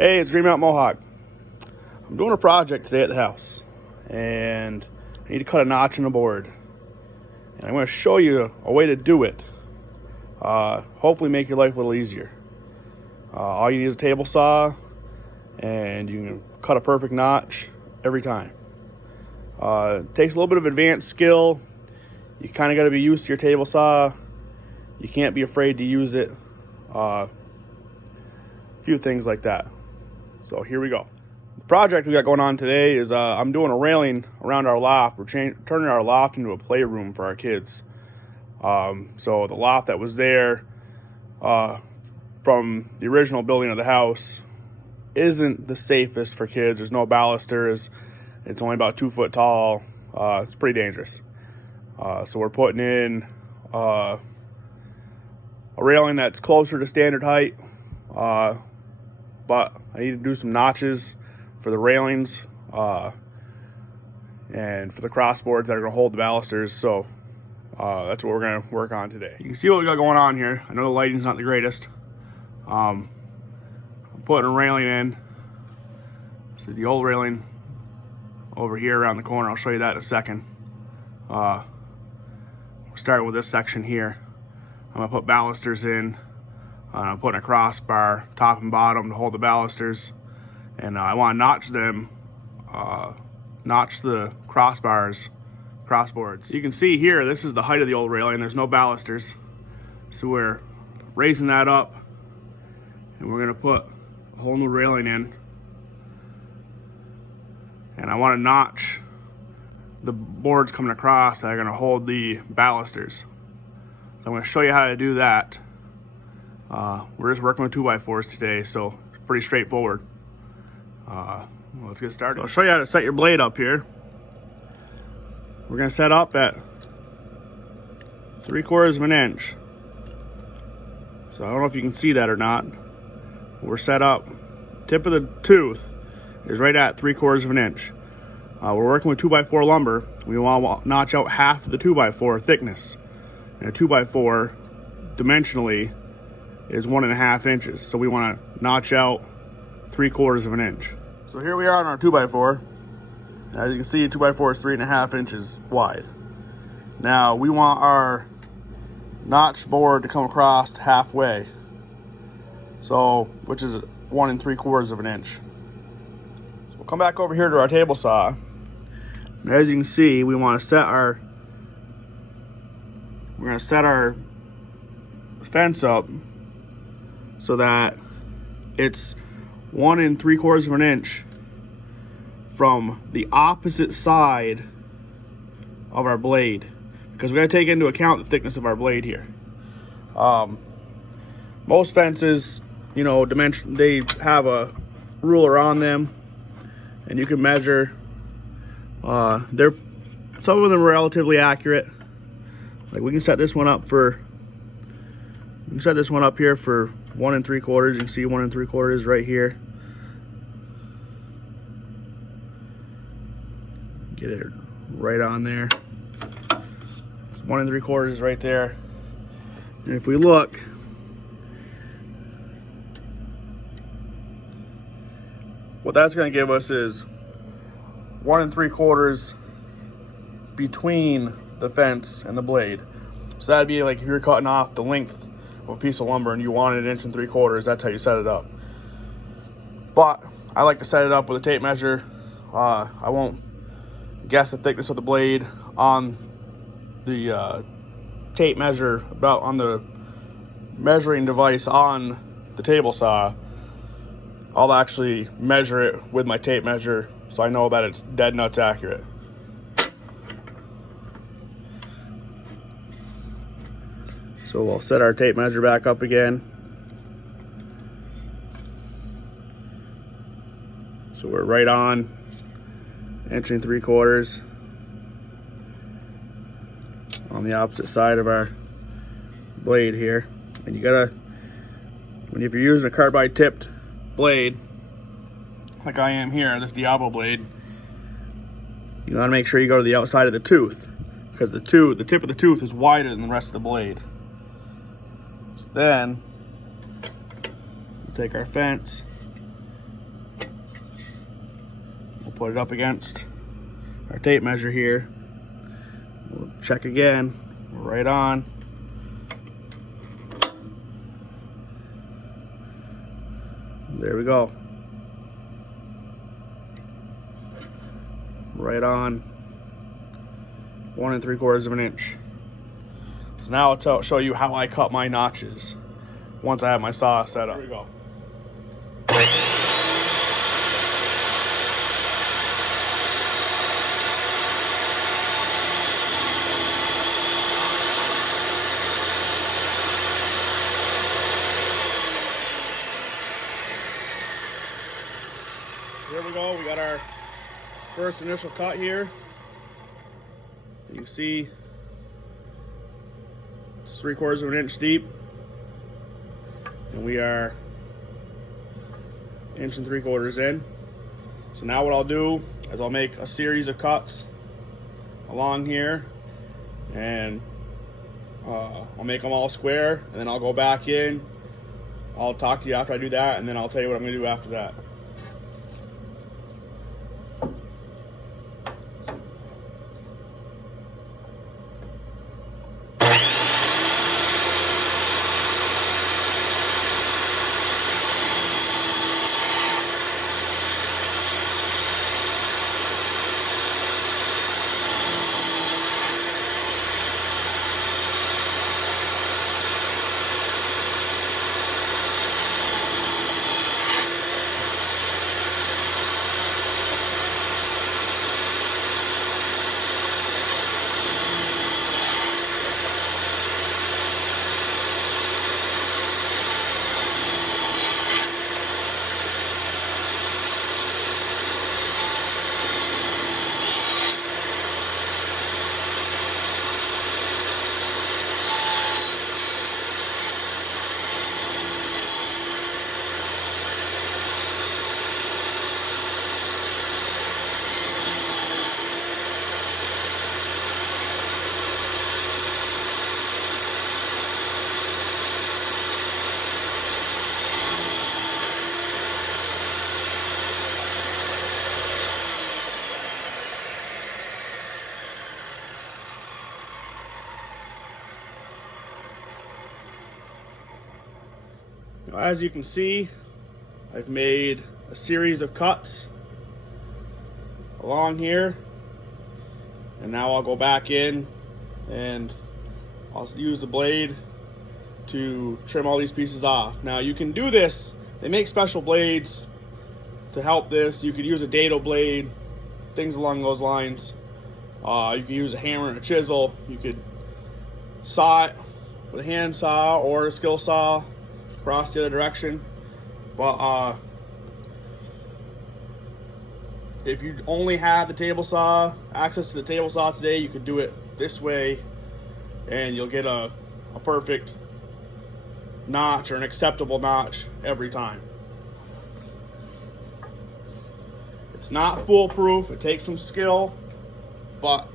Hey, it's Green Mountain Mohawk. I'm doing a project today at the house, and I need to cut a notch in the board. And I'm going to show you a way to do it. Hopefully make your life a little easier. All you need is a table saw, and you can cut a perfect notch every time. It takes a little bit of advanced skill. You kind of got to be used to your table saw. You can't be afraid to use it. A few things like that. So here we go. The project we got going on today is I'm doing a railing around our loft. We're turning our loft into a playroom for our kids. So the loft that was there from the original building of the house isn't the safest for kids. There's no balusters. It's only about 2 foot tall. It's pretty dangerous. So we're putting in a railing that's closer to standard height. But I need to do some notches for the railings and for the crossboards that are going to hold the balusters. So that's what we're going to work on today. You can see what we got going on here. I know the lighting's not the greatest. I'm putting a railing in. So the old railing over here around the corner. I'll show you that in a second. We're starting with this section here. I'm going to put balusters in. I'm putting a crossbar top and bottom to hold the balusters, and I want to notch them, notch the crossboards. You can see here, this is the height of the old railing. There's no balusters, so we're raising that up, and we're going to put a whole new railing in. And I want to notch the boards coming across that are going to hold the balusters. So I'm going to show you how to do that. We're just working with 2x4s today, so it's pretty straightforward. Let's get started. I'll show you how to set your blade up here. We're going to set up at 3/4 of an inch. So I don't know if you can see that or not. We're set up. Tip of the tooth is right at 3/4 of an inch. We're working with 2x4 lumber. We want to notch out half of the 2x4 thickness. And a 2x4 dimensionally is 1.5 inches. So we want to notch out 3/4 of an inch. So here we are on our 2x4. As you can see, 2x4 is 3.5 inches wide. Now we want our notch board to come across halfway. So, which is 1 3/4 of an inch. So we'll come back over here to our table saw. And as you can see, we want to set our, we're going to set our fence up so that it's 1 3/4 of an inch from the opposite side of our blade, because we got to take into account the thickness of our blade here. Most fences, you know, they have a ruler on them, and you can measure. Some of them are relatively accurate. Like we can set this one up for. You can set this one up here for 1 3/4. You can see 1 3/4 right here. Get it right on there. 1 3/4 right there. And if we look, what that's going to give us is 1 3/4 between the fence and the blade. So that'd be like if you're cutting off the length of a piece of lumber and you wanted 1 3/4, that's how you set it up. But I like to set it up with a tape measure. I won't guess the thickness of the blade on the tape measure, about on the measuring device on the table saw. I'll actually measure it with my tape measure so I know that it's dead nuts accurate. So we'll set our tape measure back up again. So we're right on 1 3/4 on the opposite side of our blade here. And you gotta, if you're using a carbide tipped blade, like I am here, this Diablo blade, you gotta make sure you go to the outside of the tooth, because the tip of the tooth is wider than the rest of the blade. So then we'll take our fence Put it up against our tape measure here. We'll check again. Right on. There we go. Right on. 1 3/4 inch. So now I'll show you how I cut my notches once I have my saw set up. Here we go. Here we go. We got our first initial cut here. You can see it's 3/4 inch deep, and we are 1 3/4 in. So now what I'll do is I'll make a series of cuts along here, and I'll make them all square, and then I'll go back in. I'll talk to you after I do that, and then I'll tell you what I'm going to do after that. As you can see, I've made a series of cuts along here, and now I'll go back in and I'll use the blade to trim all these pieces off. Now you can do this, they make special blades to help this. You could use a dado blade, things along those lines. You could use a hammer and a chisel. You could saw it with a hand saw or a skill saw across the other direction, but if you only have the table saw, access to the table saw today, you could do it this way and you'll get a perfect notch or an acceptable notch every time. It's not foolproof, it takes some skill, but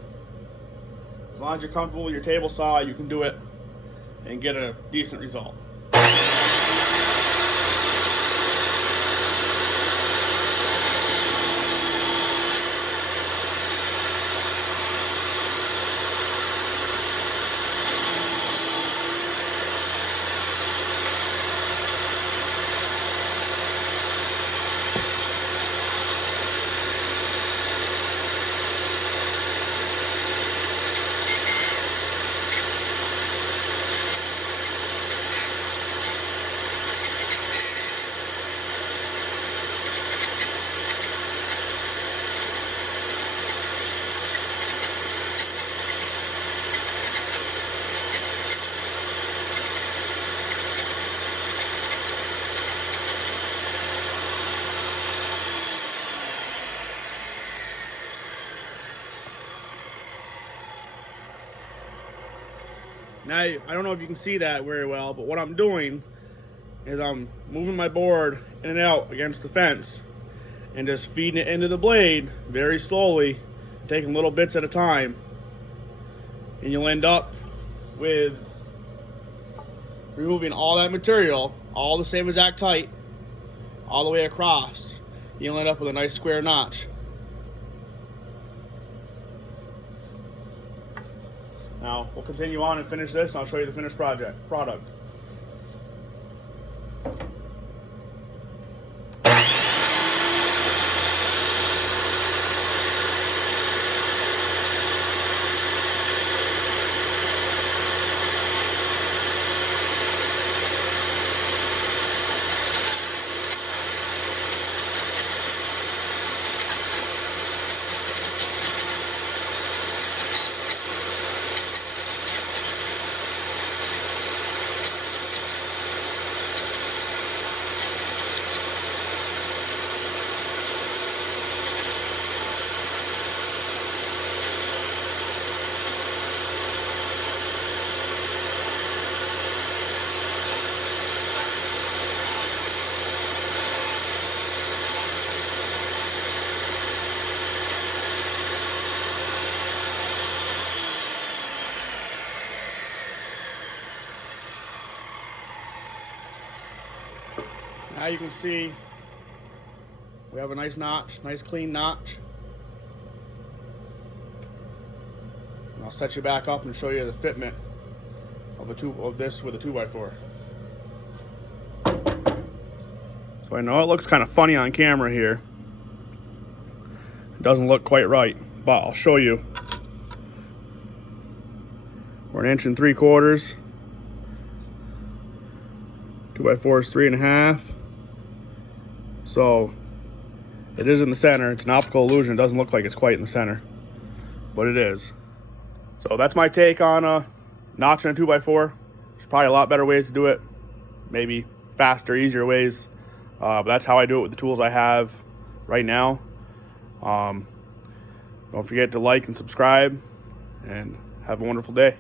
as long as you're comfortable with your table saw, you can do it and get a decent result. Now, I don't know if you can see that very well, but what I'm doing is I'm moving my board in and out against the fence and just feeding it into the blade very slowly, taking little bits at a time. And you'll end up with removing all that material, all the same exact height, all the way across. You'll end up with a nice square notch. Now we'll continue on and finish this. I'll show you the finished product. Now you can see we have a nice notch, nice clean notch. And I'll set you back up and show you the fitment of this with a 2x4. So I know it looks kind of funny on camera here. It doesn't look quite right, but I'll show you. We're 1 3/4 inches. 2x4 is 3.5. So it is in the center. It's an optical illusion. It doesn't look like it's quite in the center, but it is. So that's my take on notching a 2x4. There's probably a lot better ways to do it. Maybe faster, easier ways. But that's how I do it with the tools I have right now. Don't forget to like and subscribe, and have a wonderful day.